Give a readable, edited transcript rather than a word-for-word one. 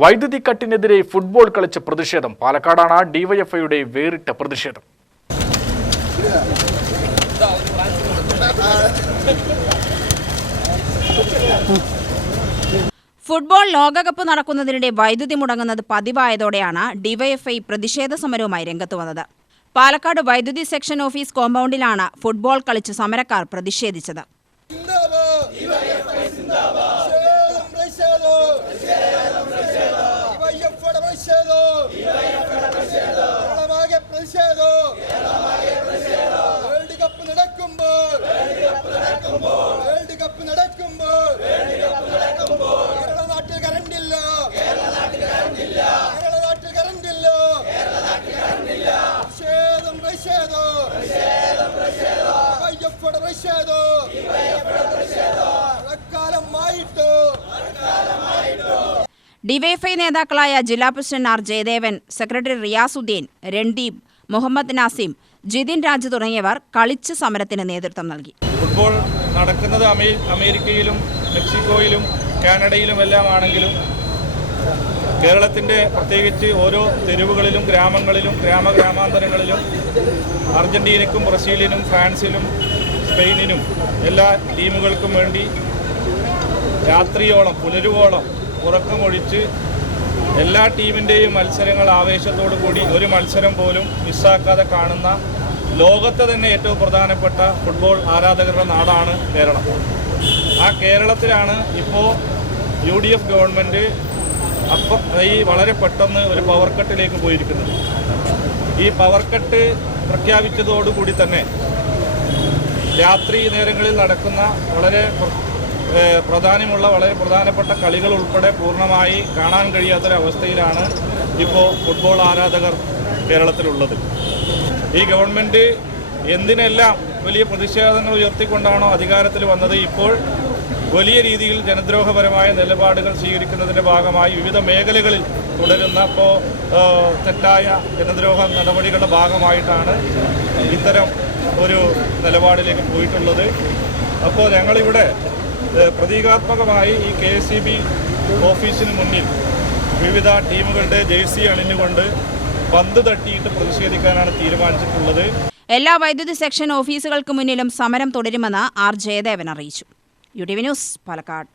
വൈദ്യുതി കട്ടിനെതിരെ ഫുട്ബോൾ കളിച്ച പ്രതിഷേധം. പാലക്കാടാണ് ഡിവൈഎഫ്ഐയുടെ വേറിട്ട പ്രതിഷേധം. ഫുട്ബോൾ ലോകകപ്പ് നടക്കുന്നതിനിടെ വൈദ്യുതി മുടങ്ങുന്നത് പതിവായതോടെയാണ് ഡിവൈഎഫ്ഐ പ്രതിഷേധ സമരവുമായി രംഗത്ത് വന്നത്. പാലക്കാട് വൈദ്യുതി സെക്ഷൻ ഓഫീസ് കോമ്പൗണ്ടിലാണ് ഫുട്ബോൾ കളിച്ച് സമരക്കാർ പ്രതിഷേധിച്ചത്. ഡിവൈഎഫ്ഐ നേതാക്കളായ ജില്ലാ president R Jayadevan, secretary Riyasudheen, Randeep, Muhammad Nasim, Jithin Raj തുടങ്ങിയവർ കളിച്ച് സമരത്തിന് നേതൃത്വം നൽകി. ഫുട്ബോൾ നടക്കുന്നത് അമേരിക്കയിലും മെക്സിക്കോയിലും കാനഡയിലും എല്ലാം ആണെങ്കിലും കേരളത്തിൻ്റെ പ്രത്യേകിച്ച് ഓരോ തെരുവുകളിലും ഗ്രാമങ്ങളിലും ഗ്രാമാന്തരങ്ങളിലും അർജന്റീനയ്ക്കും ബ്രസീലിനും ഫ്രാൻസിലും സ്പെയിനിനും എല്ലാ ടീമുകൾക്കും വേണ്ടി രാത്രിയോളം പുലരുവോളം ഉറക്കമൊഴിച്ച് എല്ലാ ടീമിൻ്റെയും മത്സരങ്ങൾ ആവേശത്തോടു കൂടി ഒരു മത്സരം പോലും മിസ്സാക്കാതെ കാണുന്ന ലോകത്തെ തന്നെ ഏറ്റവും പ്രധാനപ്പെട്ട ഫുട്ബോൾ ആരാധകരുടെ നാടാണ് കേരളം. ആ കേരളത്തിലാണ് ഇപ്പോൾ UDF ഗവൺമെൻറ് വളരെ പെട്ടെന്ന് ഒരു പവർ കട്ടിലേക്ക് പോയിരിക്കുന്നത്. ഈ പവർ കട്ട് പ്രഖ്യാപിച്ചതോടുകൂടി തന്നെ രാത്രി നേരങ്ങളിൽ നടക്കുന്ന വളരെ പ്രധാനപ്പെട്ട കളികൾ ഉൾപ്പെടെ പൂർണ്ണമായി കാണാൻ കഴിയാത്തൊരവസ്ഥയിലാണ് ഇപ്പോൾ ഫുട്ബോൾ ആരാധകർ കേരളത്തിലുള്ളത്. ഈ ഗവൺമെൻറ് എന്തിനെല്ലാം വലിയ പ്രതിഷേധങ്ങൾ ഉയർത്തിക്കൊണ്ടാണോ അധികാരത്തിൽ വന്നത്, ഇപ്പോൾ വലിയ രീതിയിൽ ജനദ്രോഹപരമായ നിലപാടുകൾ സ്വീകരിക്കുന്നതിൻ്റെ ഭാഗമായി വിവിധ മേഖലകളിൽ തുടരുന്ന തെറ്റായ ജനദ്രോഹ നടപടികളുടെ ഭാഗമായിട്ടാണ് ഇത്തരം ഒരു നിലപാടിലേക്ക് പോയിട്ടുള്ളത്. അപ്പോൾ ഞങ്ങളിവിടെ പ്രതീകാത്മകമായി ഈ KSEB ഓഫീസിന് മുന്നിൽ വിവിധ ടീമുകളുടെ ജേഴ്സി അണിഞ്ഞുകൊണ്ട് പന്ത് തട്ടിയിട്ട് പ്രതിഷേധിക്കാനാണ് തീരുമാനിച്ചിട്ടുള്ളത്. എല്ലാ വൈദ്യുതി സെക്ഷൻ ഓഫീസുകൾക്ക് മുന്നിലും സമരം തുടരുമെന്ന് ആർ ജയദേവൻ അറിയിച്ചു. UTV news, Palakkad.